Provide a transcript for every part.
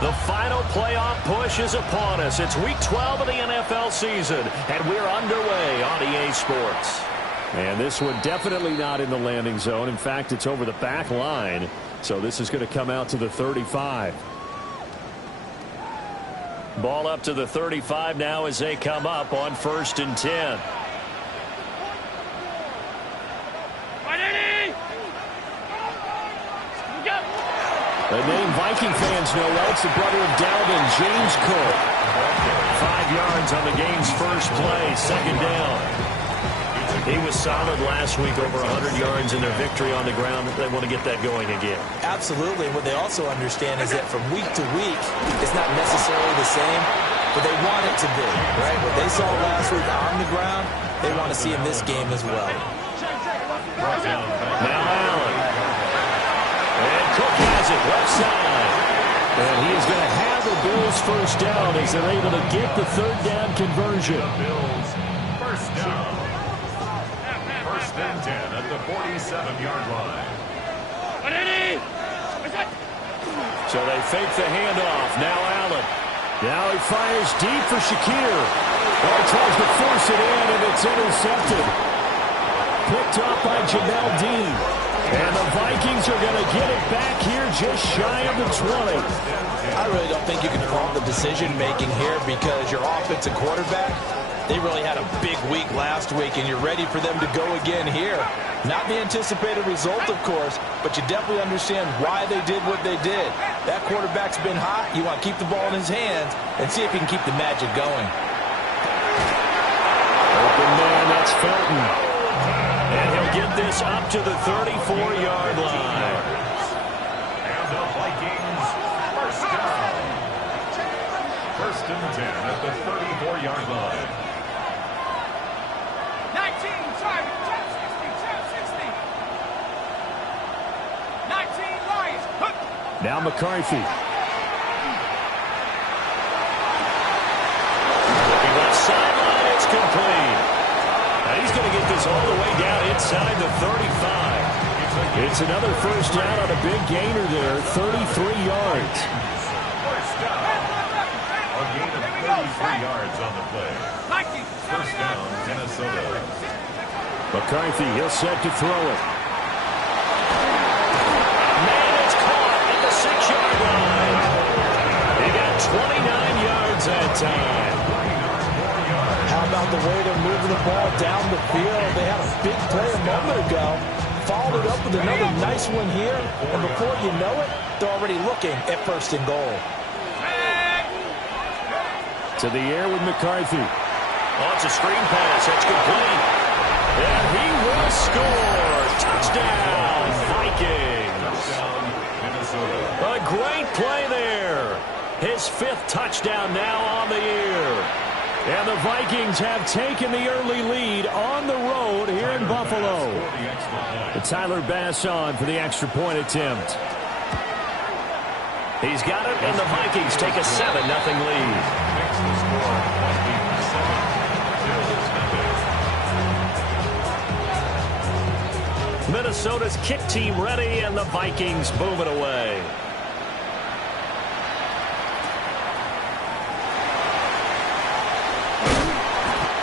The final playoff push is upon us. It's Week 12 of the NFL season, and we're underway on EA Sports. And this one definitely not in the landing zone. In fact, it's over the back line. So this is going to come out to the 35. Ball up to the 35 now as they come up on 1st and 10. The name Viking fans know well. It's the brother of Dalvin, James Cook. 5 yards on the game's first play, 2nd down. He was solid last week, over 100 yards in their victory on the ground. They want to get that going again. Absolutely. What they also understand is that from week to week, it's not necessarily the same, but they want it to be, right? What they saw last week on the ground, they want to see in this game as well. Now Allen. And Cook has it, left side. And he is going to have the Bills first down as they're able to get the 3rd down conversion. Bills first down. 1st and 10 at the 47-yard line. So they fake the handoff. Now Allen. Now he fires deep for Shakir. He tries to force it in, and it's intercepted. Picked up by Jamel Dean. And the Vikings are going to get it back here just shy of the 20. I really don't think you can fault the decision-making here because your offensive quarterback, they really had a big week last week, and you're ready for them to go again here. Not the anticipated result, of course, but you definitely understand why they did what they did. That quarterback's been hot. You want to keep the ball in his hands and see if he can keep the magic going. Open man, that's Felton. And he'll get this up to the 34-yard line. And the Vikings first down. 1st and 10 at the 34-yard line. 19, sorry, 10-60. 19 Lions. Now McCarthy. Looking left sideline, it's complete. He's going to get this all the way down inside the 35. It's another first down on a big gainer there, 33 yards. First down. A gain of 33 yards on the play. 1st down, Minnesota. McCarthy, he'll set to throw it. Man, it's caught at the 6-yard line. He got 29 yards that time. How about the way they're moving the ball down the field? They had a big play a moment ago. Followed it up with another nice one here. And before you know it, they're already looking at 1st and goal. To the air with McCarthy. Oh, it's a screen pass. That's complete. And he will score. Touchdown, Vikings. A great play there. His 5th touchdown now on the year. And the Vikings have taken the early lead on the road here in Buffalo. Tyler Bass on for the extra point attempt. He's got it, and the Vikings take a 7-0 lead. Minnesota's kick team ready, and the Vikings move it away.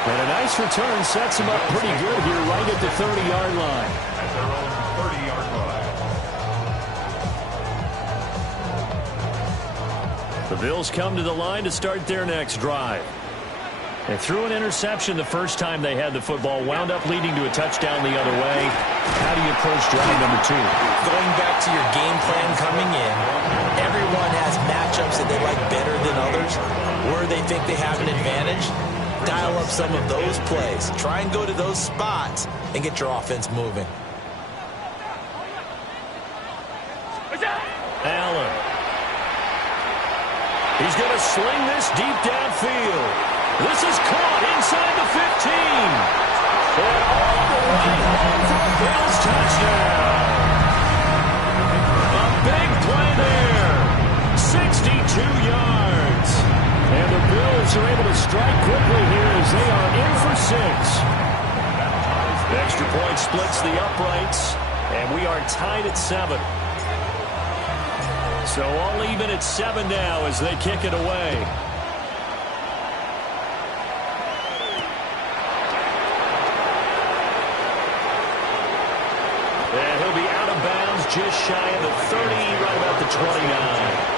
And a nice return sets him up pretty good here right at the 30-yard line. At their own 30-yard line. The Bills come to the line to start their next drive. They threw an interception the first time they had the football, wound up leading to a touchdown the other way. How do you approach drive number 2? Going back to your game plan coming in, everyone has matchups that they like better than others, where they think they have an advantage. Dial up some of those plays. Try and go to those spots and get your offense moving. Allen. He's going to sling this deep downfield. This is caught inside the 15. And all the way home for a Bills touchdown. A big play there. 62 yards. And the Bills are able to strike quickly here as they are in for 6. The extra point splits the uprights, and we are tied at 7. So all even at 7 now as they kick it away. And he'll be out of bounds just shy of the 30, right about the 29.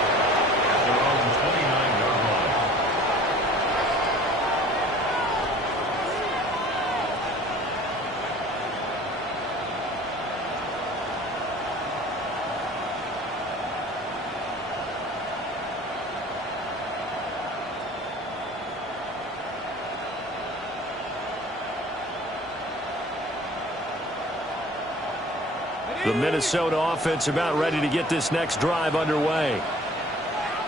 The Minnesota offense about ready to get this next drive underway.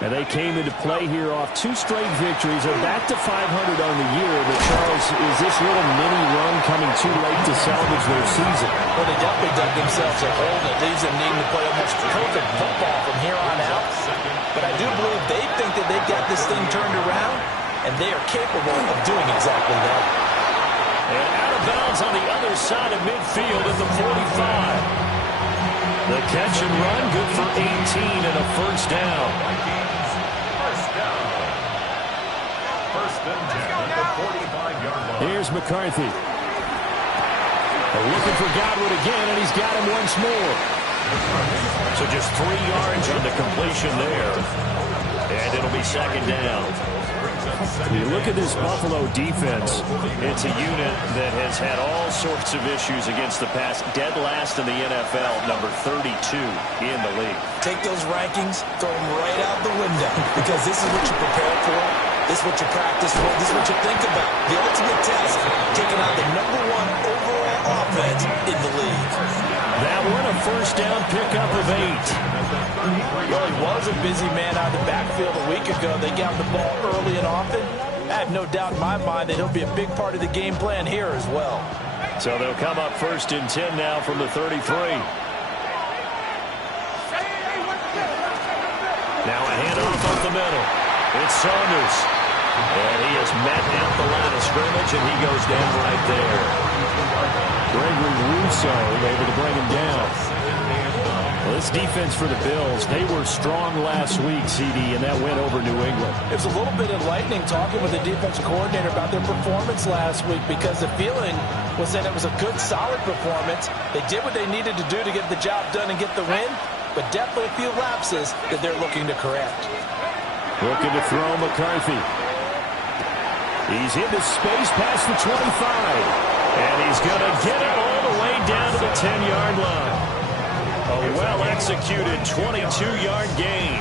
And they came into play here off 2 straight victories. They're back to 500 on the year. But, Charles, is this little mini run coming too late to salvage their season? Well, they definitely dug themselves a hole that leaves them needing to play almost perfect football from here on out. But I do believe they think that they've got this thing turned around, and they are capable of doing exactly that. And out of bounds on the other side of midfield at the 45. The catch and run, good for 18 and a first down. First and 10 at the 45-yard line. Here's McCarthy. They're looking for Godwin again, and he's got him once more. So just 3 yards on the completion there. And it'll be second down. When you look at this Buffalo defense, it's a unit that has had all sorts of issues against the pass. Dead last in the NFL, number 32 in the league. Take those rankings, throw them right out the window, because this is what you prepare for. This is what you practice for. This is what you think about. The ultimate test, taking out the #1 overall offense in the league. That one, a first down pickup of 8. Well, he was a busy man out of the backfield a week ago. They got the ball early and often. I have no doubt in my mind that he'll be a big part of the game plan here as well. So they'll come up first and 10 now from the 33. Now a handoff up the middle. It's Saunders. And he has met at the line of scrimmage, and he goes down right there. Gregory Rousseau able to bring him down. Well, this defense for the Bills, they were strong last week, CD, and that went over New England. It was a little bit enlightening talking with the defensive coordinator about their performance last week, because the feeling was that it was a good, solid performance. They did what they needed to do to get the job done and get the win, but definitely a few lapses that they're looking to correct. Looking to throw McCarthy. He's into space past the 25. And he's going to get it all the way down to the 10-yard line. A well-executed 22-yard gain.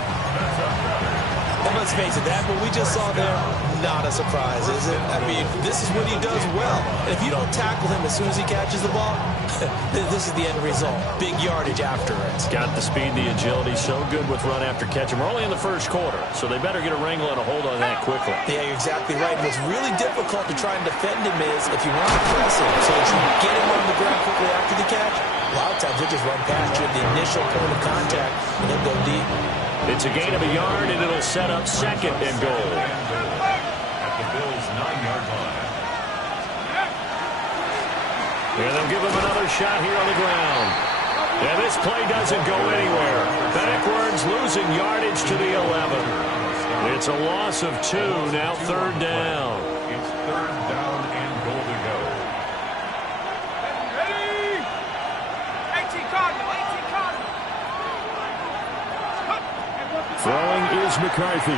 And let's face it, that what we just saw there, not a surprise, is it? I mean, this is what he does well. And if you don't tackle him as soon as he catches the ball, this is the end result. Big yardage after it. Got the speed, the agility, so good with run after catch. And we're only in the first quarter, so they better get a wrangle and a hold on that quickly. Yeah, you're exactly right. And what's really difficult to try and defend him is if you want to press him so that you get him on the ground quickly after the catch, a lot of times he'll just run past you at the initial point of contact and he'll go deep. It's a gain of a yard, and it'll set up second and goal. At the Bills' 9-yard line. And they'll give him another shot here on the ground. And this play doesn't go anywhere. Backwards, losing yardage to the 11. It's a loss of 2, now third down. It's third down and goal to go. Ready? 18 Cardinal, 18 Cardinal. Throwing is McCarthy.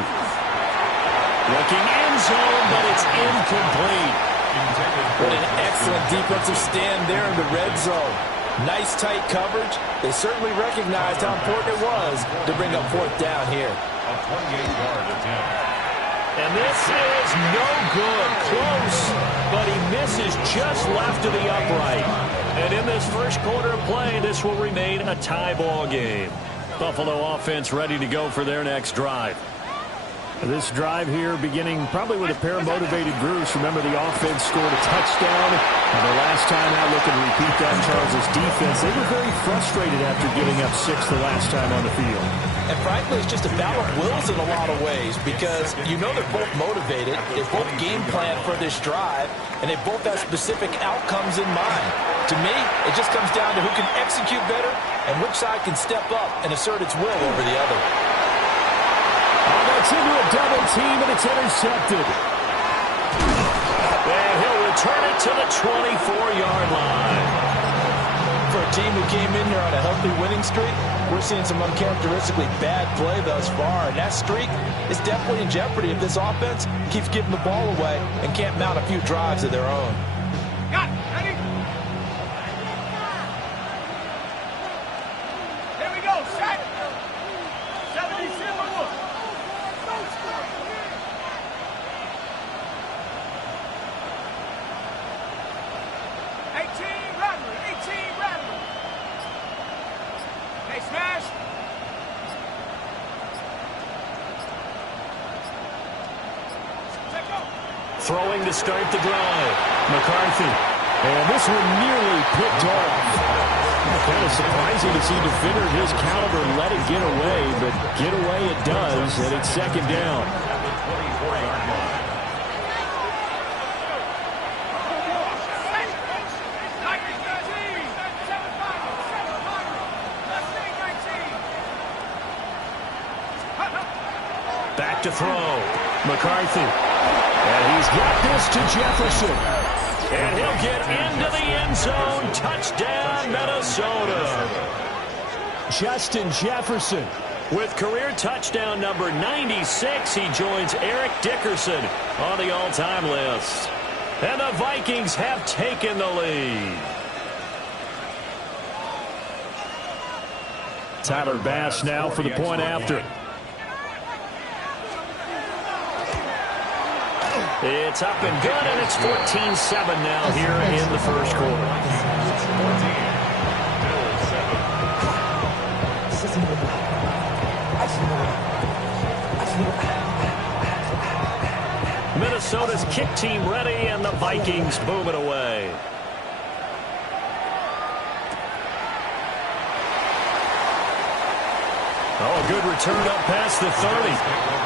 Looking end zone, but it's incomplete. What an excellent defensive stand there in the red zone. Nice tight coverage. They certainly recognized how important it was to bring up fourth down here. A 28-yard attempt. And this is no good. Close, but he misses just left of the upright. And in this first quarter of play, this will remain a tie ball game. Buffalo offense ready to go for their next drive. This drive here beginning probably with a pair of motivated Bruce. Remember, the offense scored a touchdown. And the last time out, looking to repeat that, Charles' defense, they were very frustrated after giving up 6 the last time on the field. And frankly, it's just a battle of wills in a lot of ways, because you know they're both motivated. They both game plan for this drive, and they both have specific outcomes in mind. To me, it just comes down to who can execute better and which side can step up and assert its will over the other. Gets into a double team, and it's intercepted. And he'll return it to the 24-yard line. For a team who came in here on a healthy winning streak, we're seeing some uncharacteristically bad play thus far. And that streak is definitely in jeopardy if this offense keeps giving the ball away and can't mount a few drives of their own. Got it. Ready? Here we go. Set. 77. 18 Rattler. 18 Rattler. Hey, smash. Check go. Throwing to start the drive. McCarthy. And this one nearly picked off. Kind of surprising to see a defender of his caliber let it get away, but get away it does, and it's second down. Back to throw. McCarthy. And he's got this to Jefferson. And he'll get into the end zone. Touchdown, Minnesota. Justin Jefferson. With career touchdown number 96, he joins Eric Dickerson on the all-time list. And the Vikings have taken the lead. Tyler Bass now for the point after. It's up and good, and it's 14-7 now here in the first quarter. Minnesota's kick team ready, and the Vikings boom it away. Oh, a good return up past the 30.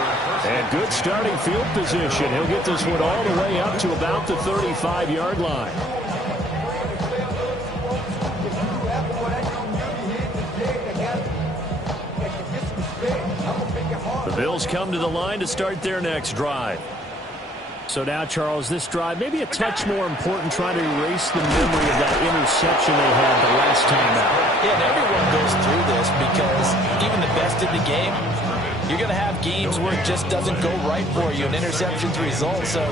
And good starting field position. He'll get this one all the way up to about the 35-yard line. The Bills come to the line to start their next drive. So now, Charles, this drive maybe a touch more important, trying to erase the memory of that interception they had the last time out. Yeah, and everyone goes through this because even the best in the game, you're going to have games where it just doesn't go right for you and interceptions result. So,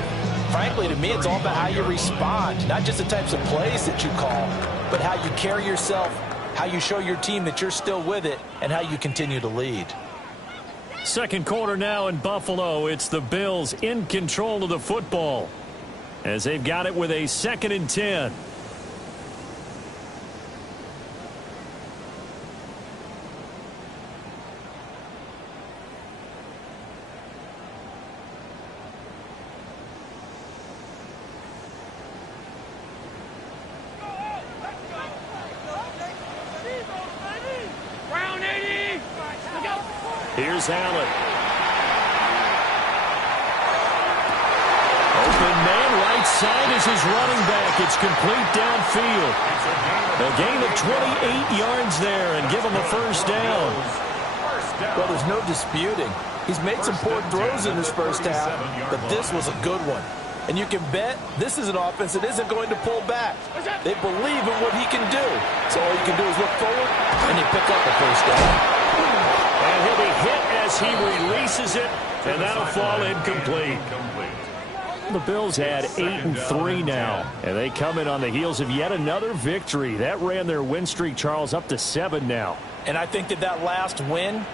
frankly, to me, it's all about how you respond, not just the types of plays that you call, but how you carry yourself, how you show your team that you're still with it, and how you continue to lead. Second quarter now in Buffalo. It's the Bills in control of the football as they've got it with a 2nd and 10. Here's Allen. Open man right side is his running back. It's complete downfield. A gain of 28 yards there and give him a first down. Well, there's no disputing. He's made some poor throws in this first half, but this was a good one. And you can bet this is an offense that isn't going to pull back. They believe in what he can do. So all you can do is look forward, and you pick up a first down. And he'll be hit as he releases it, and that'll fall incomplete. The Bills had 8-3 now, and they come in on the heels of yet another victory. That ran their win streak, Charles, up to 7 now. And I think that last win,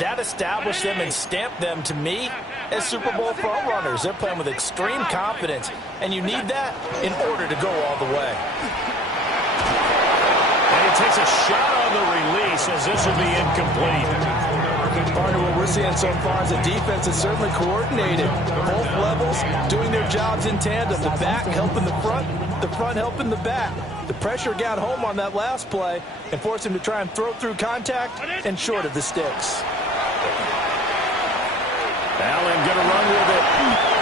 that established them and stamped them, to me, as Super Bowl frontrunners. They're playing with extreme confidence, and you need that in order to go all the way. And he takes a shot on the release as this will be incomplete. Partner, what we're seeing so far is a defense that's certainly coordinated. Both levels doing their jobs in tandem. The back helping the front helping the back. The pressure got home on that last play and forced him to try and throw through contact and short of the sticks. Allen going to run with it.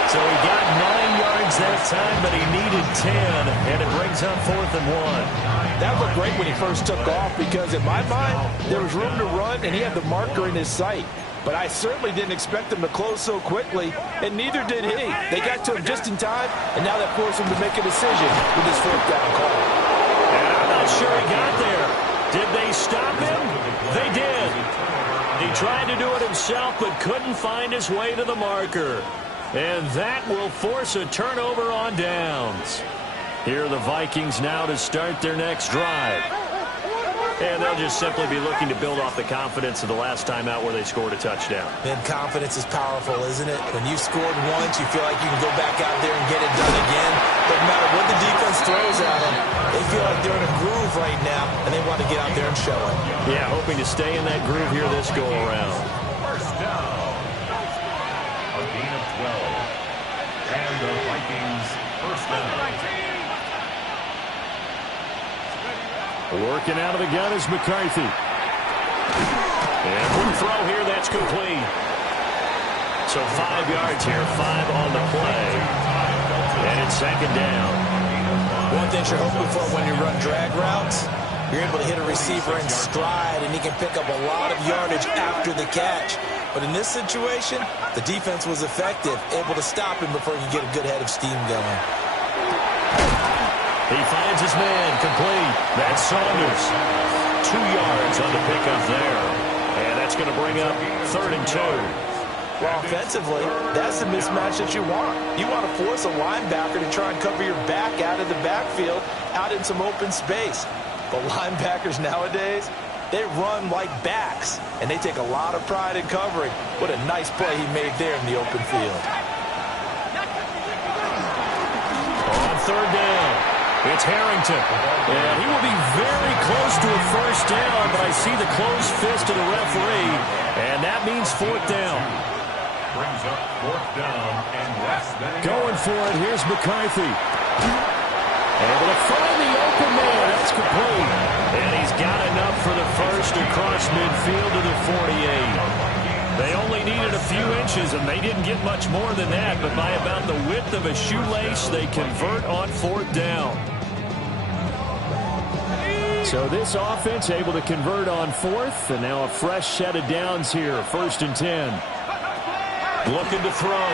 So he got 9 yards that time, but he needed 10, and it brings up 4th and 1. That looked great when he first took off because, in my mind, there was room to run, and he had the marker in his sight. but I certainly didn't expect them to close so quickly, and neither did he. They got to him just in time, and now that forced him to make a decision with his fourth down call. And I'm not sure he got there. Did they stop him? They did. He tried to do it himself, but couldn't find his way to the marker. And that will force a turnover on downs. Here are the Vikings now to start their next drive. And they'll just simply be looking to build off the confidence of the last time out where they scored a touchdown. And confidence is powerful, isn't it? When you scored once, you feel like you can go back out there and get it done again. Doesn't matter what the defense throws at them. They feel like they're in a groove right now, and they want to get out there and show it. Yeah, hoping to stay in that groove here this go-around. First down. A gain of 12. And the Vikings first down. Working out of the gun is McCarthy. And one throw here, that's complete. So 5 yards here, 5 on the play. And it's second down. One thing you're hoping for when you run drag routes, you're able to hit a receiver in stride, and he can pick up a lot of yardage after the catch. But in this situation, the defense was effective, able to stop him before he could get a good head of steam going. He finds his man, complete. That's Saunders. 2 yards on the pickup there. And that's going to bring up 3rd and 2. Well, offensively, that's the mismatch that you want. You want to force a linebacker to try and cover your back out of the backfield, out in some open space. But linebackers nowadays, they run like backs, and they take a lot of pride in covering. What a nice play he made there in the open field. On 3rd down. It's Harrington. And he will be very close to a first down, but I see the closed fist of the referee, and that means 4th down. Brings up 4th down and less than Going for it, here's McCarthy. Able to find the open man, that's complete. And he's got enough for the first across midfield to the 48. They only needed a few inches, and they didn't get much more than that, but by about the width of a shoelace, they convert on 4th down. So this offense able to convert on 4th, and now a fresh set of downs here, 1st and 10. Looking to throw.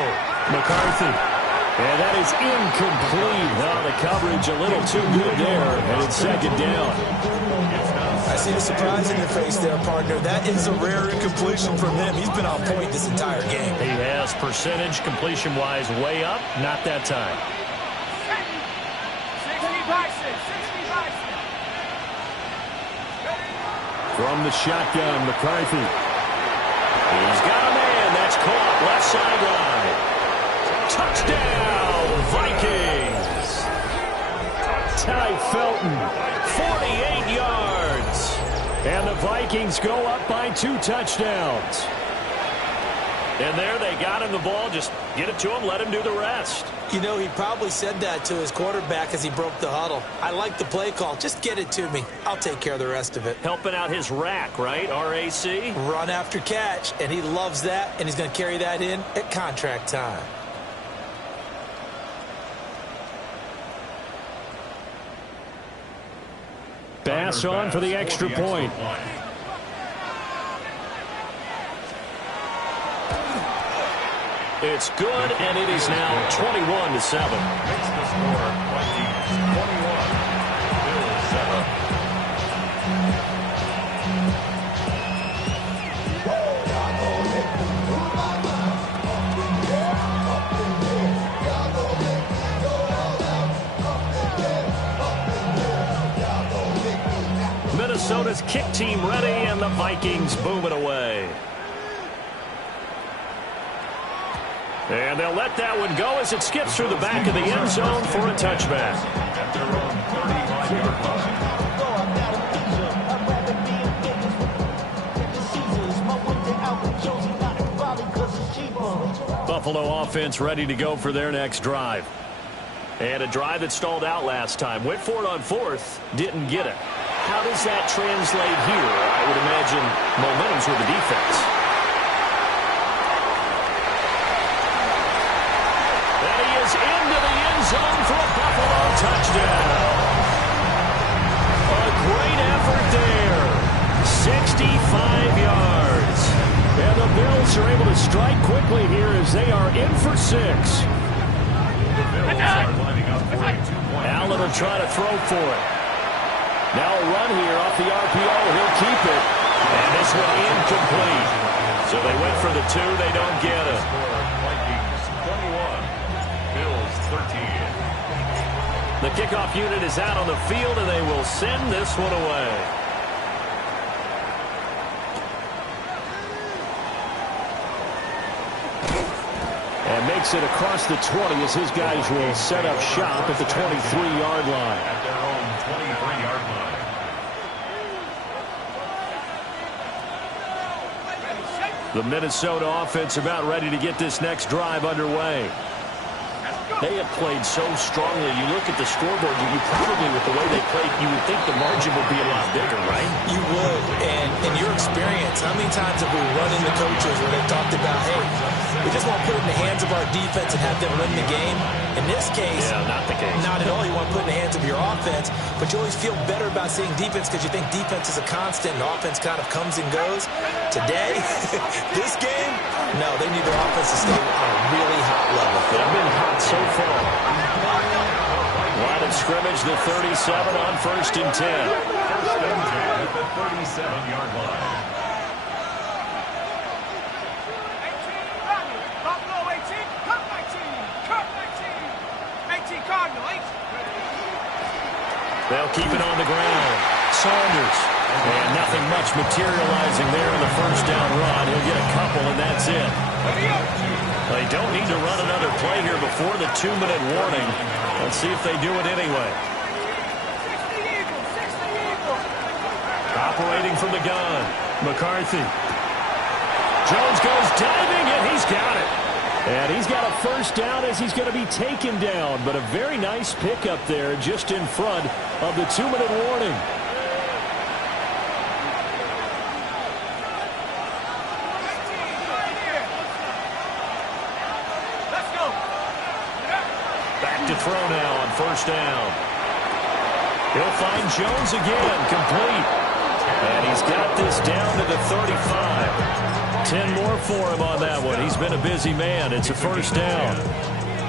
McCarthy. And that is incomplete. Oh, the coverage a little too good there, and it's 2nd down. I see the surprise in your face there, partner. That is a rare incompletion from him. He's been on point this entire game. He has percentage completion-wise way up. Not that time. 60 From the shotgun, McCarthy. He's got a man. That's caught. Left sideline. Touchdown, Vikings. Ty Felton, 48 yards. And the Vikings go up by 2 touchdowns. And there they got him the ball. Just get it to him, let him do the rest. You know, he probably said that to his quarterback as he broke the huddle. I like the play call. Just get it to me. I'll take care of the rest of it. Helping out his rack, right? R-A-C? Run after catch, and he loves that, and he's going to carry that in at contract time. Pass on for the extra point. It's good, and it is now 21-7. Makes the score Vikings 21, Bills 7. Minnesota's kick team ready, and the Vikings boom it away. And they'll let that one go as it skips through the back of the end zone for a touchback. At their own 35-yard line. Buffalo offense ready to go for their next drive. And a drive that stalled out last time. Went for it on 4th, didn't get it. How does that translate here? I would imagine momentum's with the defense. And he is into the end zone for a Buffalo touchdown. A great effort there. 65 yards. And the Bills Bills are able to strike quickly here as they are in for 6. The Bills are lining up for a 2-point. Allen will try to throw for it. Now a run here off the RPO. He'll keep it. And this one incomplete. So they went for the 2. They don't get it. Vikings 21, Bills 13. The kickoff unit is out on the field, and they will send this one away. And makes it across the 20 as his guys will set up shop at the 23-yard line. At their own 23-yard line. The Minnesota offense about ready to get this next drive underway. They have played so strongly. You look at the scoreboard, you probably, with the way they played, you would think the margin would be a lot bigger, right? You would. And in your experience, how many times have we run into coaches where they've talked about, hey, we just want to put it in the hands of our defense and have them win the game? In this case, not the case. Not at all. You want to put it in the hands of your offense, but you always feel better about seeing defense because you think defense is a constant and offense kind of comes and goes. Today, this game, no, they need their offense to stay on a really hot level. They've been hot so far. Line of scrimmage, the 37 on 1st and 10. 1st and 10 at the 37-yard line. 18, Buffalo 18, cut 19, 18 Cardinal, 18. They'll keep it on the ground. Saunders. And nothing much materializing there in the first down run. He'll get a couple, and that's it. They don't need to run another play here before the 2-minute warning. Let's see if they do it anyway. 60 Eagles. Operating from the gun. McCarthy. Jones goes diving, and he's got it. And he's got a first down as he's going to be taken down. But a very nice pickup there just in front of the 2-minute warning. To throw now on first down. He'll find Jones again, complete. And he's got this down to the 35. 10 more for him on that one. He's been a busy man. It's a first down.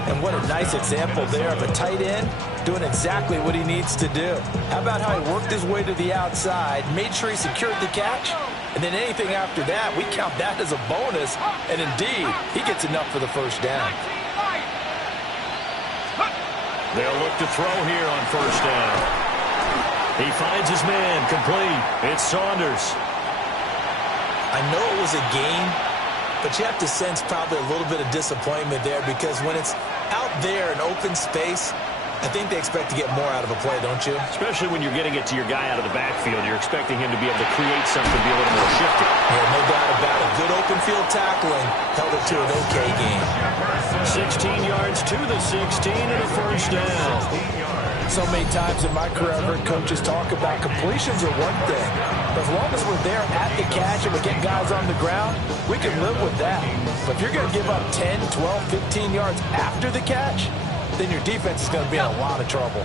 And what a nice example there of a tight end doing exactly what he needs to do. How about how he worked his way to the outside, made sure he secured the catch, and then anything after that, we count that as a bonus. And indeed, he gets enough for the first down. They'll look to throw here on first down. He finds his man, complete. It's Saunders. I know it was a game, but you have to sense probably a little bit of disappointment there because when it's out there in open space, I think they expect to get more out of a play, don't you? Especially when you're getting it to your guy out of the backfield. You're expecting him to be able to create something, be a little more shifty. Yeah, no doubt about it. Good open field tackling held it to an okay game. 16 yards to the 16 and a first down. So many times in my career, I've heard coaches talk about completions are one thing. But as long as we're there at the catch and we get guys on the ground, we can live with that. But if you're going to give up 10, 12, 15 yards after the catch, then your defense is going to be in a lot of trouble.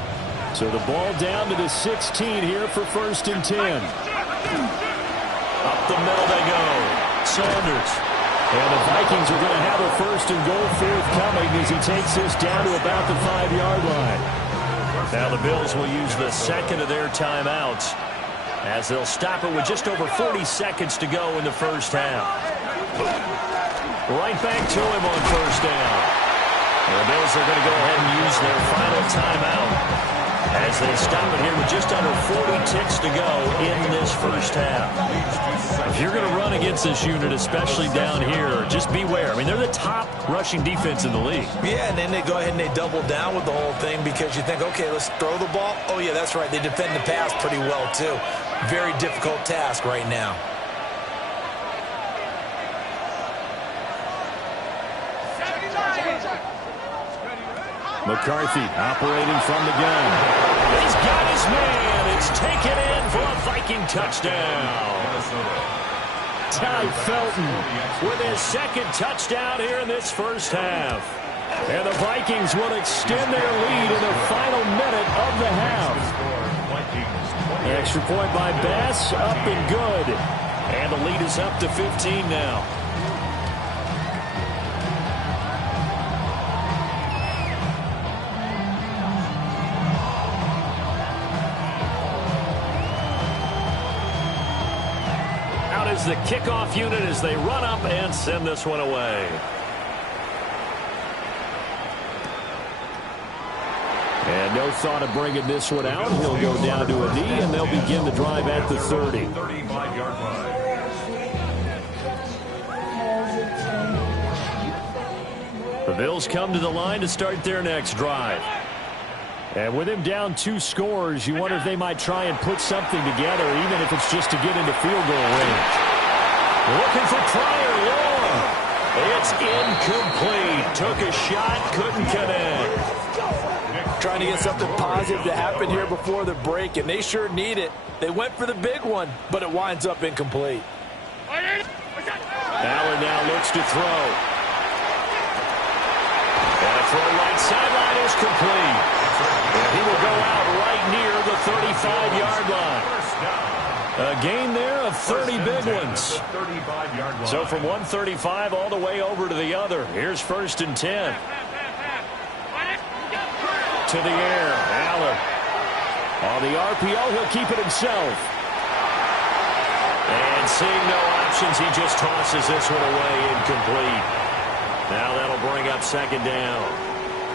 So the ball down to the 16 here for 1st and 10. Up the middle they go. Saunders. And the Vikings are going to have a 1st and goal forthcoming as he takes this down to about the 5-yard line. Now the Bills will use the second of their timeouts as they'll stop it with just over 40 seconds to go in the first half. Right back to him on first down. The Bills are going to go ahead and use their final timeout as they stop it here with just under 40 ticks to go in this first half. If you're going to run against this unit, especially down here, just beware. I mean, they're the top rushing defense in the league. Yeah, and then they go ahead and they double down with the whole thing because you think, okay, let's throw the ball. Oh, yeah, that's right. They defend the pass pretty well, too. Very difficult task right now. McCarthy operating from the gun. He's got his man. It's taken in for a Viking touchdown. Ty Felton with his second touchdown here in this first half. And the Vikings will extend their lead in the final minute of the half. Extra point by Bass, up and good. And the lead is up to 15 now. is the kickoff unit as they run up and send this one away. And no thought of bringing this one out. He'll go down to a knee, and they'll begin the drive at the 30. 35-yard line. The Bills come to the line to start their next drive. And with him down 2 scores, you wonder if they might try and put something together, even if it's just to get into field goal range. Looking for Pryor, long. It's incomplete. Took a shot, couldn't connect. Trying to get something positive to happen here before the break, and they sure need it. They went for the big one, but it winds up incomplete. Allen now looks to throw. And a throw right sideline is complete. And he will go out right near the 35-yard line. A gain there of 30 big ones. So from 135 all the way over to the other. Here's 1st and 10. To the air, Allen. On the RPO, he'll keep it himself. And seeing no options, he just tosses this one away, incomplete. Now that'll bring up 2nd down.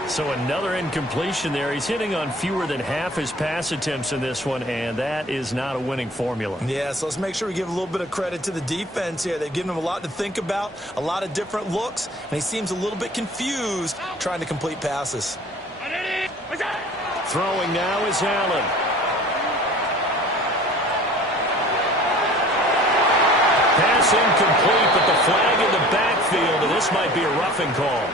So another incompletion there. He's hitting on fewer than half his pass attempts in this one, and that is not a winning formula. Yeah, so let's make sure we give a little bit of credit to the defense here. They've given him a lot to think about, a lot of different looks, and he seems a little bit confused trying to complete passes. Throwing now is Allen. Pass incomplete, but the flag in the backfield, and this might be a roughing call.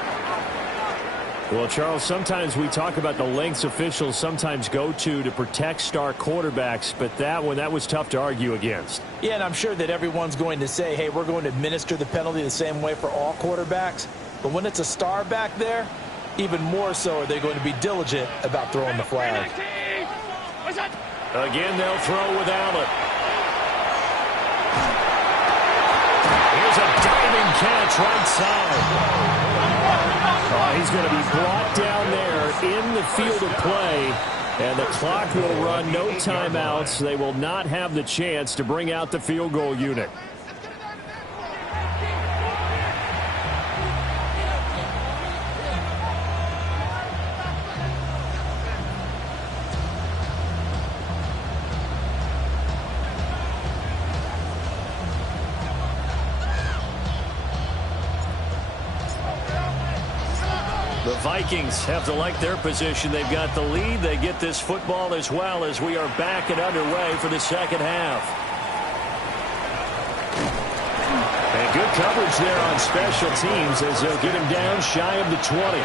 Well, Charles, sometimes we talk about the lengths officials sometimes go to protect star quarterbacks, but that was tough to argue against. Yeah, and I'm sure that everyone's going to say, hey, we're going to administer the penalty the same way for all quarterbacks. But when it's a star back there, even more so are they going to be diligent about throwing the flag. Again, they'll throw with Allen. Here's a diving catch right side. He's going to be brought down there in the field of play, and the clock will run, no timeouts. They will not have the chance to bring out the field goal unit. The Vikings have to like their position. They've got the lead. They get this football as well as we are back and underway for the 2nd half. And good coverage there on special teams as they'll get him down shy of the 20.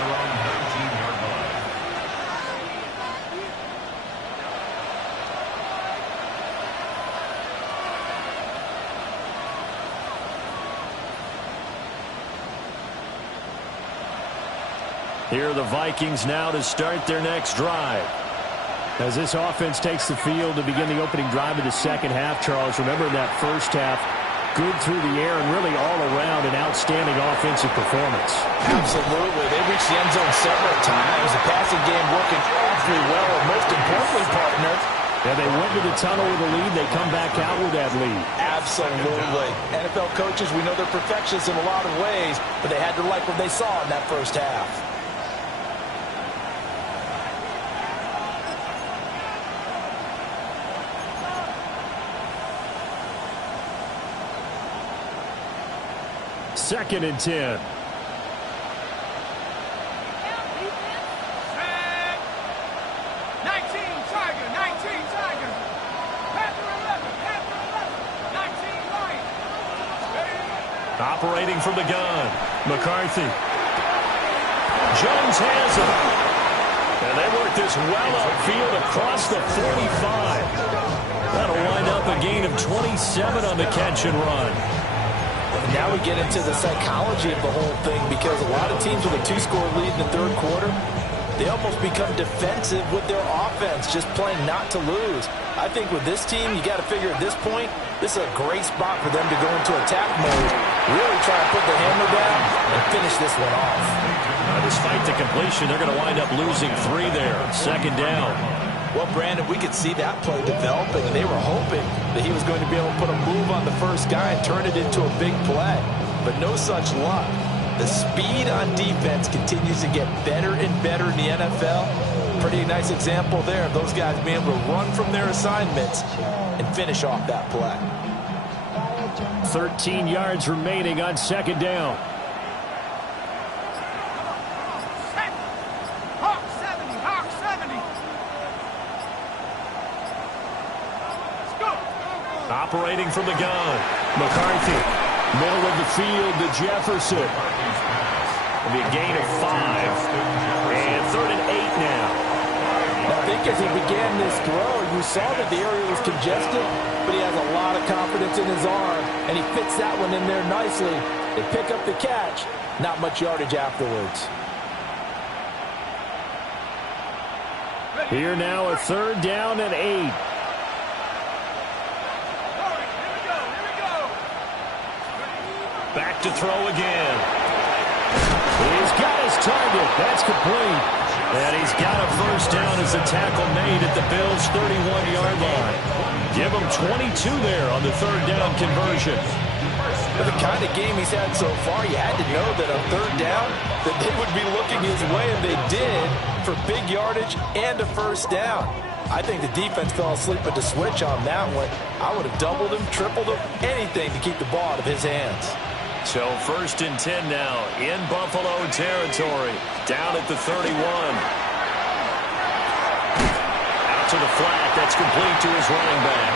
Here are the Vikings now to start their next drive. As this offense takes the field to begin the opening drive of the 2nd half, Charles, remember in that first half, good through the air and really all around an outstanding offensive performance. Absolutely. They reached the end zone several times. The passing game working awfully well, and most importantly, partner, and they went to the tunnel with a lead. They come back out with that lead. Absolutely. NFL coaches, we know they're perfectionists in a lot of ways, but they had to like what they saw in that first half. Second and 10. Operating from the gun, McCarthy. Jones has it. And they work this well upfield across the 45. That'll wind up a gain of 27 on the catch and run. And now we get into the psychology of the whole thing, because a lot of teams with a 2-score lead in the 3rd quarter, they almost become defensive with their offense, just playing not to lose. I think with this team, you got to figure at this point, this is a great spot for them to go into attack mode, really try to put the hammer down and finish this one off. Despite the completion, they're going to wind up losing 3 there. 2nd down. Well, Brandon, we could see that play developing, and they were hoping that he was going to be able to put a move on the first guy and turn it into a big play. But no such luck. The speed on defense continues to get better and better in the NFL. Pretty nice example there of those guys being able to run from their assignments and finish off that play. 13 yards remaining on second down. Hawk 70, Hawk 70. Let's go. Operating from the gun. McCarthy. Middle of the field to Jefferson. It'll be a gain of 5. And 3rd and 8 now. I think as he began this throw, you saw that the area was congested, but he has a lot of confidence in his arm, and he fits that one in there nicely. They pick up the catch, not much yardage afterwards. Here now a 3rd down and 8. Back to throw again. He's got his target. That's complete. And he's got a first down as the tackle made at the Bills' 31-yard line. Give him 22 there on the 3rd down conversion. For the kind of game he's had so far, you had to know that on 3rd down that they would be looking his way, and they did, for big yardage and a first down. I think the defense fell asleep at the switch on that one. I would have doubled him, tripled him, anything to keep the ball out of his hands. So 1st and 10 now in Buffalo territory. Down at the 31. Out to the flat. That's complete to his running back.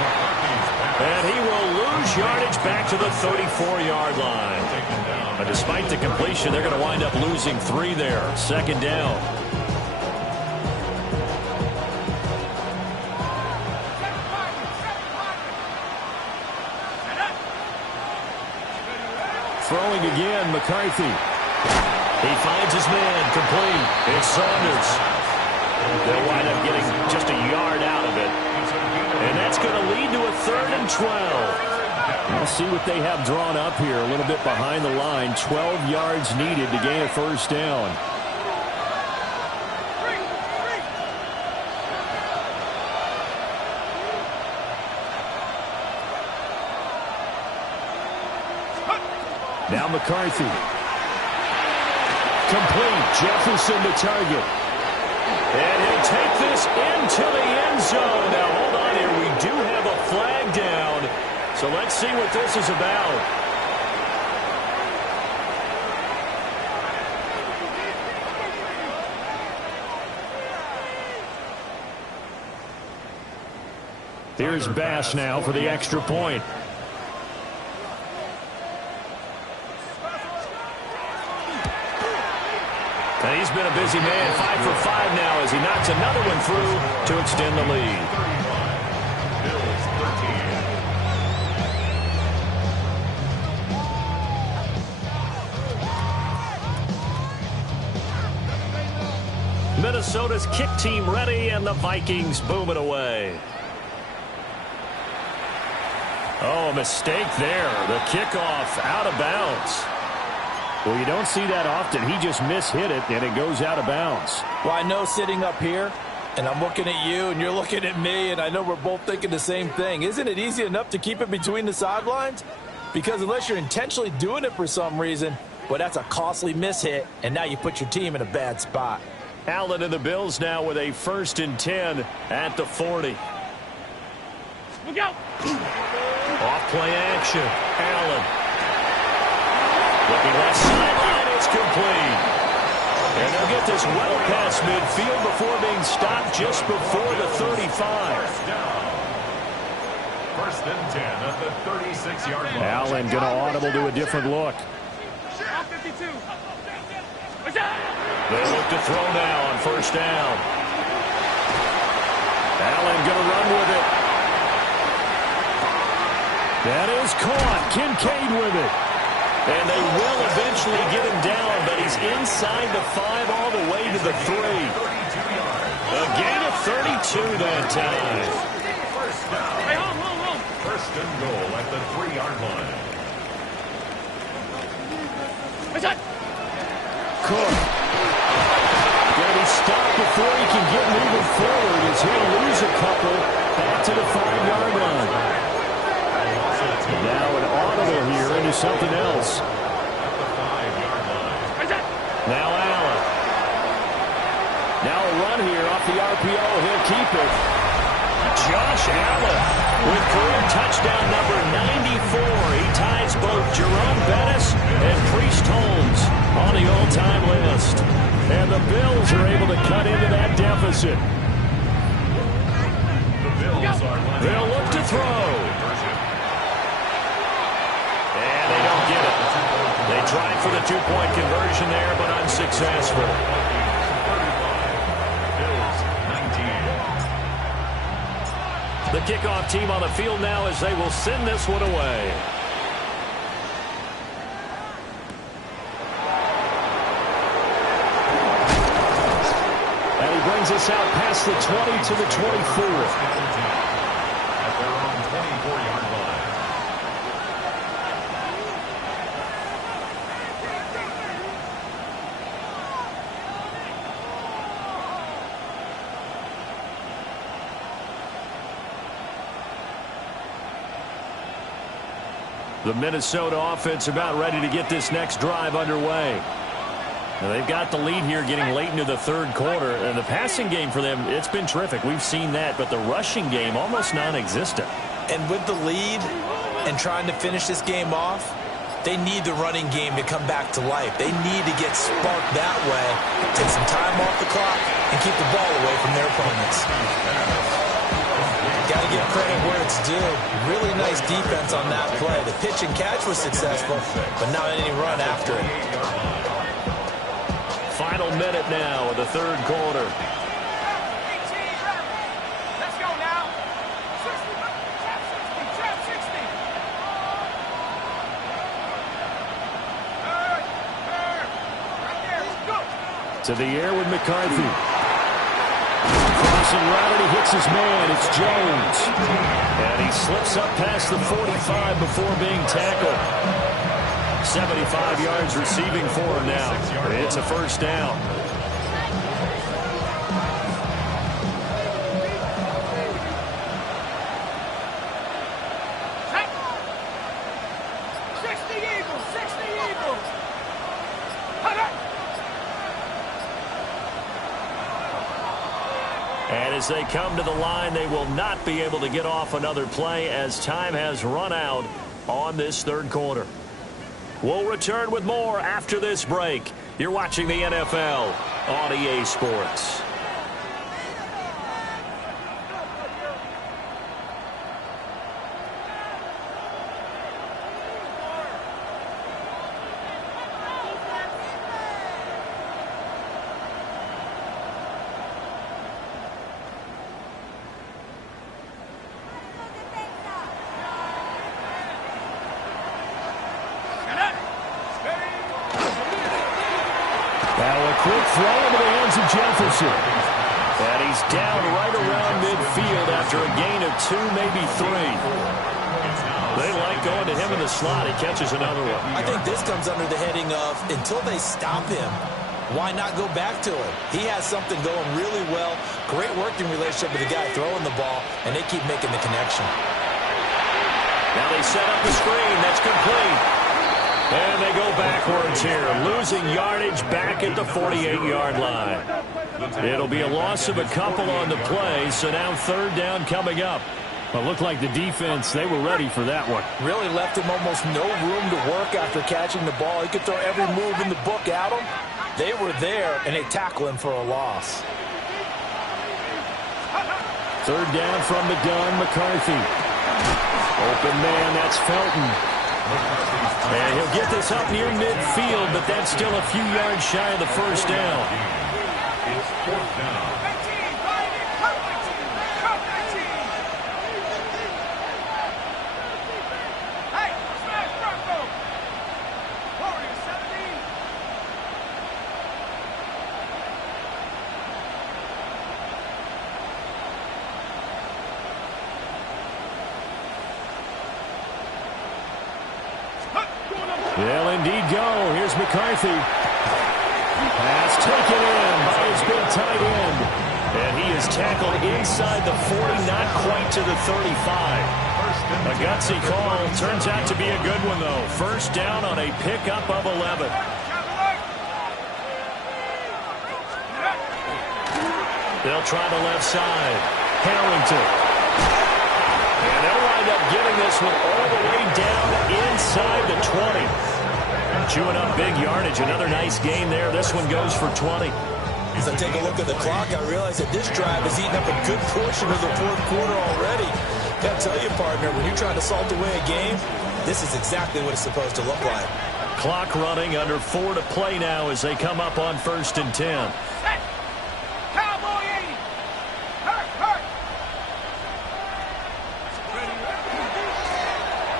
And he will lose yardage back to the 34-yard line. But despite the completion, they're going to wind up losing 3 there. 2nd down. Throwing again, McCarthy. He finds his man, complete. It's Saunders. They'll wind up getting just a yard out of it. And that's going to lead to a 3rd and 12. We'll see what they have drawn up here. A little bit behind the line. 12 yards needed to gain a first down. Now McCarthy. Complete. Jefferson to target. And he'll take this into the end zone. Now, hold on here. We do have a flag down. So let's see what this is about. Here's Bass now for the extra point. And he's been a busy man, 5 for 5 now as he knocks another one through to extend the lead. Bills 13. Minnesota's kick team ready, and the Vikings boom it away. Oh, a mistake there. The kickoff out of bounds. Well, you don't see that often. He just mishit it, and it goes out of bounds. Well, I know sitting up here, and I'm looking at you, and you're looking at me, and I know we're both thinking the same thing. Isn't it easy enough to keep it between the sidelines? Because unless you're intentionally doing it for some reason, well, that's a costly mishit, and now you put your team in a bad spot. Allen and the Bills now with a 1st and 10 at the 40. Look out. Off play action. Allen. Looking left sideline, it's complete. And they'll get this well past midfield before being stopped just before the 35. First down. 1st and 10 at the 36-yard line. Allen going to audible to a different look. Hawk 52. They look to throw now on 1st down. Allen going to run with it. That is caught. Kincaid with it. And they will eventually get him down, but he's inside the 5 all the way to the 3. A gain of 32 that time. First down. Hey, hold. 1st and goal at the 3-yard line. Cook. Going to be stopped before he can get moving forward as he'll lose a couple back to the 5-yard line. something else. At the 5-yard line. Now Allen. Now a run here off the RPO. He'll keep it. Josh Allen with career touchdown number 94. He ties both Jerome Bettis and Priest Holmes on the all-time list. And the Bills are able to cut into that deficit. The Bills are lining They'll look to throw. And they don't get it. They tried for the two-point conversion there, but unsuccessful. The kickoff team on the field now as they will send this one away. And he brings us out past the 20 to the 24. At their own 24-yard line. The Minnesota offense about ready to get this next drive underway. Now they've got the lead here getting late into the third quarter. And the passing game for them, it's been terrific. We've seen that. But the rushing game, almost non-existent. And with the lead and trying to finish this game off, they need the running game to come back to life. They need to get sparked that way, take some time off the clock, and keep the ball away from their opponents. Got to give credit where it's due. Really nice defense on that play. The pitch and catch was successful, but not any run after it. Final minute now of the third quarter. 18, let's go now. 60, trap 60, trap 60. Right there, let's go. To the air with McCarthy. Crossing route, and he hits his man. It's Jones. And he slips up past the 45 before being tackled. 75 yards receiving for him now. It's a first down. Hey. 60 Eagles, 60 Eagles. And as they come to the line, they will not be able to get off another play as time has run out on this third quarter. We'll return with more after this break. You're watching the NFL on EA Sports. Quick throw into the hands of Jefferson. And he's down right around midfield after a gain of 2, maybe 3. They like going to him in the slot. He catches another one. I think this comes under the heading of until they stop him, why not go back to him? He has something going really well. Great working relationship with the guy throwing the ball, and they keep making the connection. Now they set up the screen. That's complete. And they go backwards here, losing yardage back at the 48-yard line. It'll be a loss of a couple on the play, so now third down coming up. It looked like the defense, they were ready for that one. Really left him almost no room to work after catching the ball. He could throw every move in the book at him. They were there, and they tackle him for a loss. Third down from the gun, McCarthy. Open man, that's Felton. And he'll get this up near midfield, but that's still a few yards shy of the first down. It's fourth down. 18, find it, cut 19, cut 19. Hey, smash Bronco. 40, 17. They'll indeed go. Here's McCarthy. Pass taken in by his big tight end. And he is tackled inside the 40, not quite to the 35. A gutsy call. Turns out to be a good one, though. First down on a pickup of 11. They'll try the left side. Harrington. And they'll wind up getting this one all the way down inside the 20. Chewing up big yardage. Another nice gain there. This one goes for 20. As I take a look at the clock, I realize that this drive has eaten up a good portion of the fourth quarter already. Got to tell you, partner, when you're trying to salt away a game, this is exactly what it's supposed to look like. Clock running, under 4 to play now as they come up on 1st and 10. Cowboy 80. Hurt.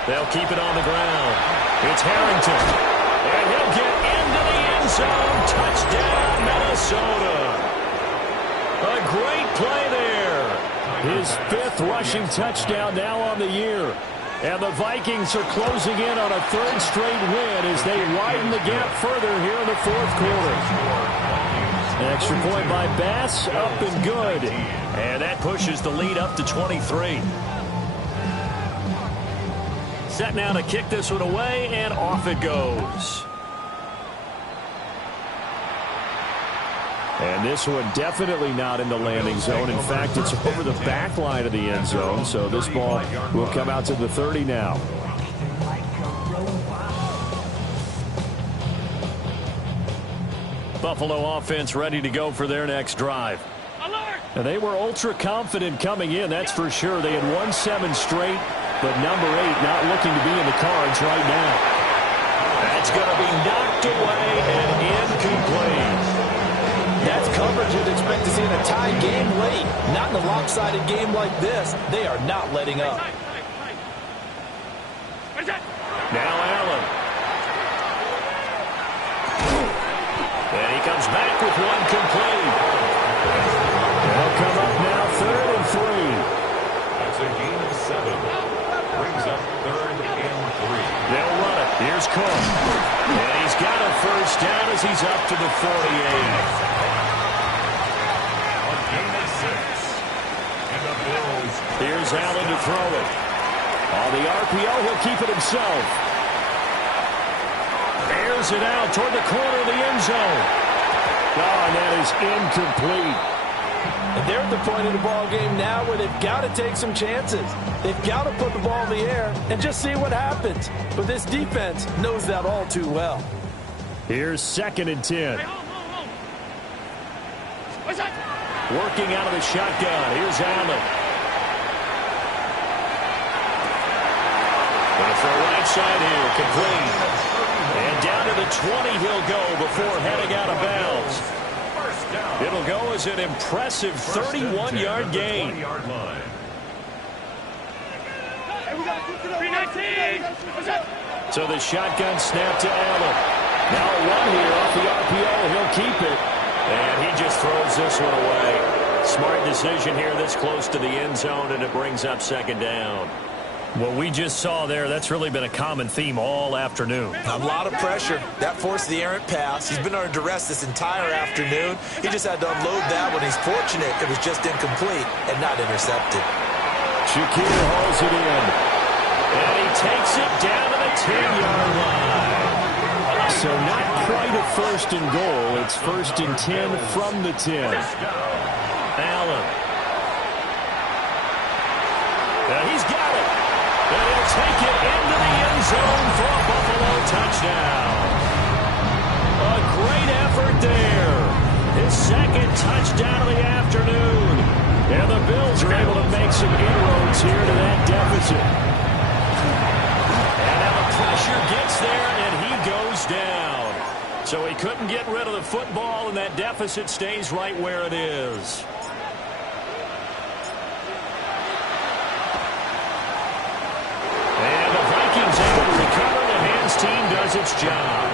They'll keep it on the ground. It's Harrington. And he'll get into the end zone. Touchdown, Minnesota. A great play there. His 5th rushing touchdown now on the year. And the Vikings are closing in on a 3rd straight win as they widen the gap further here in the 4th quarter. An extra point by Bass, up and good. And that pushes the lead up to 23. Set now to kick this one away, and off it goes. And this one definitely not in the landing zone. In fact, it's over the back line of the end zone, so this ball will come out to the 30 now. Buffalo offense ready to go for their next drive. And they were ultra confident coming in, that's for sure. They had won 7 straight, but number 8 not looking to be in the cards right now. That's going to be knocked away and incomplete. That's coverage you'd expect to see in a tie game late. Not in a lopsided game like this. They are not letting up. Now Allen. And he comes back with one complete. They'll come up now 3rd and 3. That's a gain of 7. Brings up 3rd and 3. They'll run it. Here's Cook. And he's got a first down as he's up to the 48. Here's Allen to throw it. On the RPO, he'll keep it himself. Airs it out toward the corner of the end zone. Oh, and that is incomplete. And they're at the point of the ball game now where they've got to take some chances. They've got to put the ball in the air and just see what happens. But this defense knows that all too well. Here's 2nd and 10. Working out of the shotgun. Here's Allen. Going to throw right side here, complete. And down to the 20 he'll go before heading out of bounds. It'll go as an impressive 31-yard gain. So the shotgun snap to Allen. Now a run here off the RPO. He'll keep it. And he just throws this one away. Smart decision here this close to the end zone, and it brings up 2nd down. What we just saw there, that's really been a common theme all afternoon. A lot of pressure. That forced the errant pass. He's been under duress this entire afternoon. He just had to unload that one. He's fortunate it was just incomplete and not intercepted. Shakir hauls it in. And he takes it down to the 10-yard line. So not quite a 1st and goal. It's 1st and 10 from the 10. Allen. And he's got it. And he'll take it into the end zone for a Buffalo touchdown. A great effort there. His 2nd touchdown of the afternoon. And the Bills are able to make some inroads here to that deficit. And now the pressure gets there, and he goes down. So he couldn't get rid of the football, and that deficit stays right where it is. And the Vikings able to recover. The hands team does its job.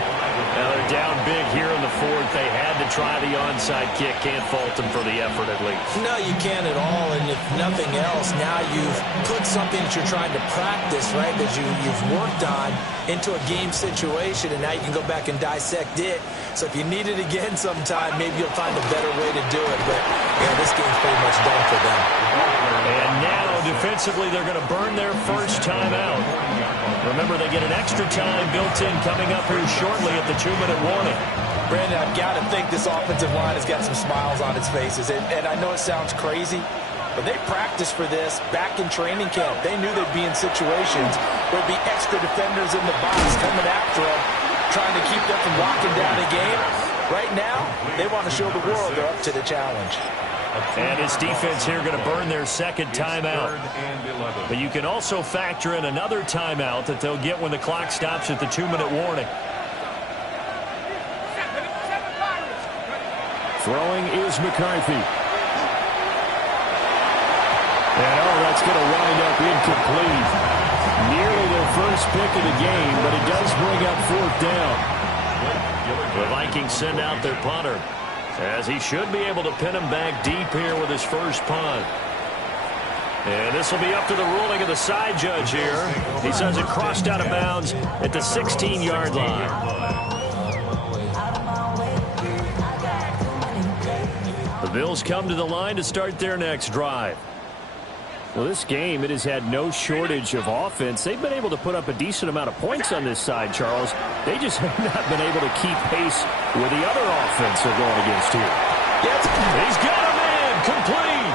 Now they're down big here in the 4th. They had to try the onside kick. Can't fault them for the effort at least. No, you can't at all. And if nothing else, now you've put something that you're trying to practice, right, that you've worked on into a game situation, and now you can go back and dissect it. So if you need it again sometime, maybe you'll find a better way to do it. But, yeah, this game's pretty much done for them. And now defensively, they're going to burn their first timeout. Remember, they get an extra time built in coming up here shortly at the 2-minute warning. Brandon, I've got to think this offensive line has got some smiles on its faces. And I know it sounds crazy, but they practiced for this back in training camp. They knew they'd be in situations where there'd be extra defenders in the box coming after them, trying to keep them from locking down a game. Right now, they want to show the world they're up to the challenge. And his defense here going to burn their second timeout. But you can also factor in another timeout that they'll get when the clock stops at the 2-minute warning. Throwing is McCarthy. And that's going to wind up incomplete. Nearly their first pick of the game, but it does bring up fourth down. The Vikings send out their punter, as he should be able to pin him back deep here with his first punt. And this will be up to the ruling of the side judge here. He says it crossed out of bounds at the 16-yard line. The Bills come to the line to start their next drive. Well, this game, it has had no shortage of offense. They've been able to put up a decent amount of points on this side, Charles. They just have not been able to keep pace with the other offense they're going against here. He's got him in, complete.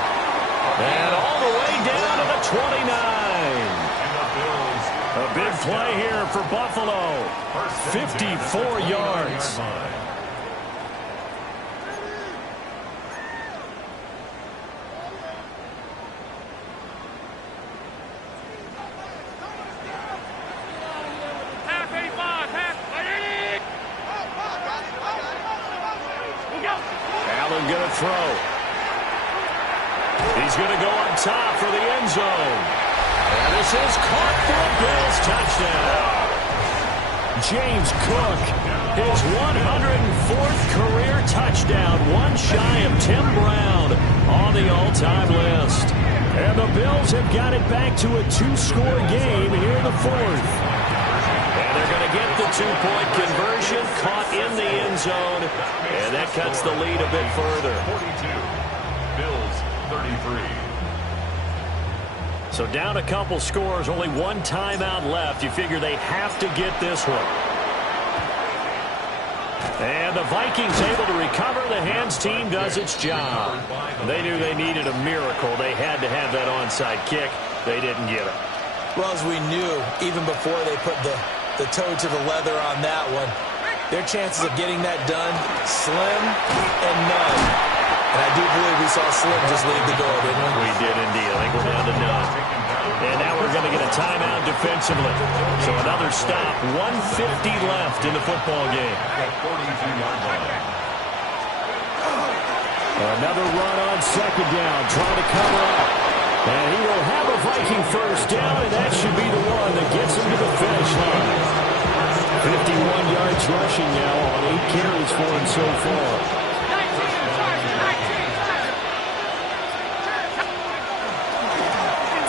And all the way down to the 29. A big play here for Buffalo. 54 yards. Allen going to throw. He's going to go on top for the end zone. And this is caught for a Bills touchdown. James Cook, his 104th career touchdown, one shy of Tim Brown on the all-time list. And the Bills have got it back to a two-score game here in the fourth. And they're going to get the two-point conversion, caught in the end zone, and that cuts the lead a bit further. 42, Bills 33. So down a couple scores, only one timeout left. You figure they have to get this one. And the Vikings able to recover. The hands team does its job. They knew they needed a miracle. They had to have that onside kick. They didn't get it. Well, as we knew, even before they put the toe to the leather on that one, their chances of getting that done, slim and none. And I do believe we saw Slim just leave the door, didn't we? We did indeed. I think we're down to none. And now we're going to get a timeout defensively. So another stop, 150 left in the football game. Another run on second down, trying to cover up. And he will have a Viking first down, and that should be the one that gets him to the finish line. 51 yards rushing now on 8 carries for him so far.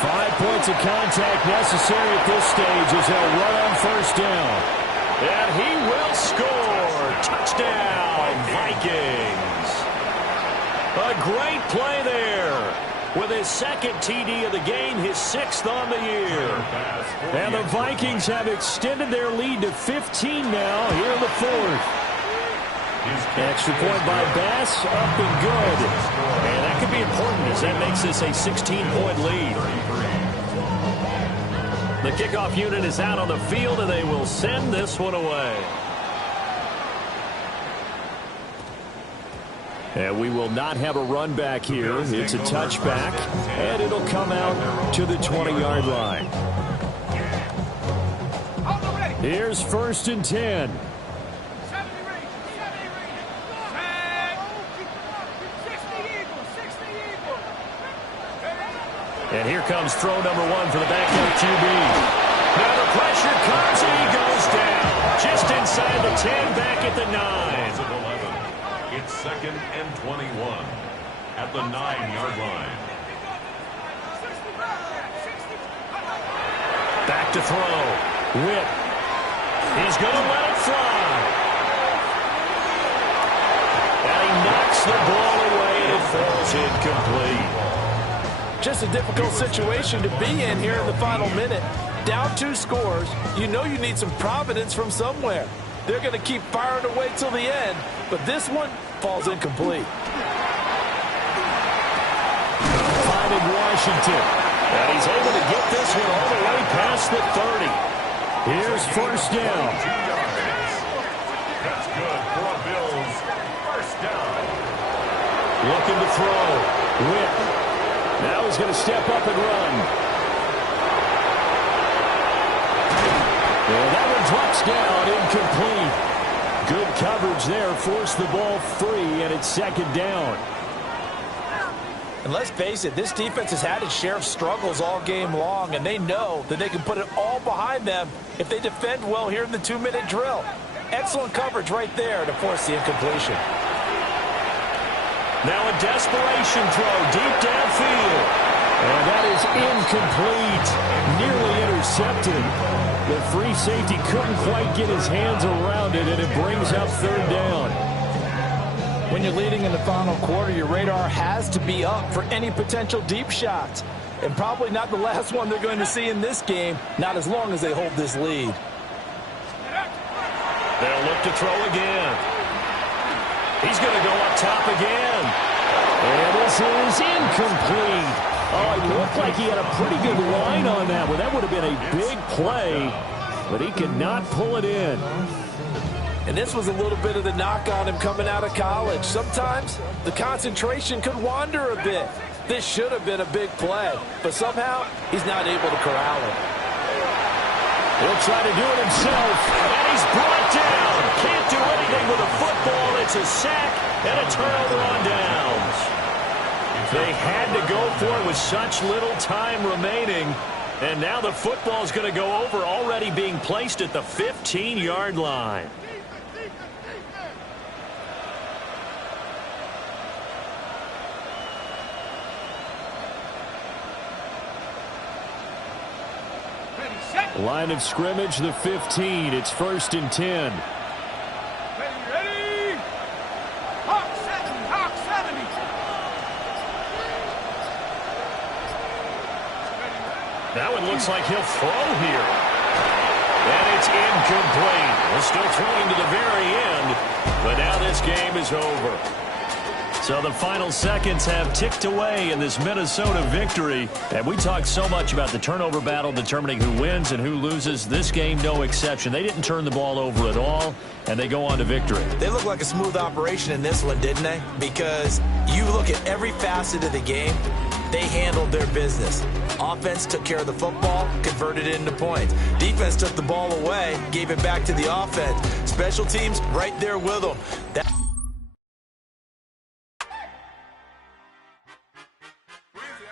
5 points of contact necessary at this stage as they'll run on first down. And he will score. Touchdown, Vikings. A great play there. With his second TD of the game, his 6th on the year. And the Vikings have extended their lead to 15 now here in the fourth. Extra point by Bass, up and good. And that could be important as that makes this a 16-point lead. The kickoff unit is out on the field, and they will send this one away. And we will not have a run back here. It's a touchback, and it'll come out to the 20-yard line. Here's 1st and 10. And here comes throw number 1 for the backup QB. Now the pressure comes, and he goes down. Just inside the 10, back at the 9. It's 2nd and 21 at the 9-yard line. Back to throw. Whip. He's going to let it fly. And he knocks the ball away, and it falls incomplete. Just a difficult situation to be in here in the final minute. Down 2 scores, you know you need some providence from somewhere. They're going to keep firing away till the end, but this one falls incomplete. Finding Washington. And he's able to get this one all the way past the 30. Here's first down. That's good for a Bills first down. Looking to throw. Whip. Now he's going to step up and run. And that one drops down, incomplete. Good coverage there, forced the ball free, and it's second down. And let's face it, this defense has had its share of struggles all game long, and they know that they can put it all behind them if they defend well here in the 2-minute drill. Excellent coverage right there to force the incompletion. Now a desperation throw deep downfield. And that is incomplete. Nearly intercepted. The free safety couldn't quite get his hands around it, and it brings up third down. When you're leading in the final quarter, your radar has to be up for any potential deep shots. And probably not the last one they're going to see in this game, not as long as they hold this lead. They'll look to throw again. He's going to go up top again. And this is incomplete. Oh, it looked like he had a pretty good line on that one. That would have been a big play, but he could not pull it in. And this was a little bit of the knock on him coming out of college. Sometimes the concentration could wander a bit. This should have been a big play, but somehow he's not able to corral it. He'll try to do it himself, and he's brought down. Can't do anything with a football. It's a sack and a turnover on downs. They had to go for it with such little time remaining, and now the football's going to go over, already being placed at the 15-yard line. Line of scrimmage, the 15. It's 1st and 10. Ready? Hawk 70, Hawk 70. That one looks like he'll throw here. And it's incomplete. We're still throwing to the very end, but now this game is over. So the final seconds have ticked away in this Minnesota victory. And we talked so much about the turnover battle determining who wins and who loses. This game, no exception. They didn't turn the ball over at all, and they go on to victory. They look like a smooth operation in this one, didn't they? Because you look at every facet of the game, they handled their business. Offense took care of the football, converted it into points. Defense took the ball away, gave it back to the offense. Special teams right there with them.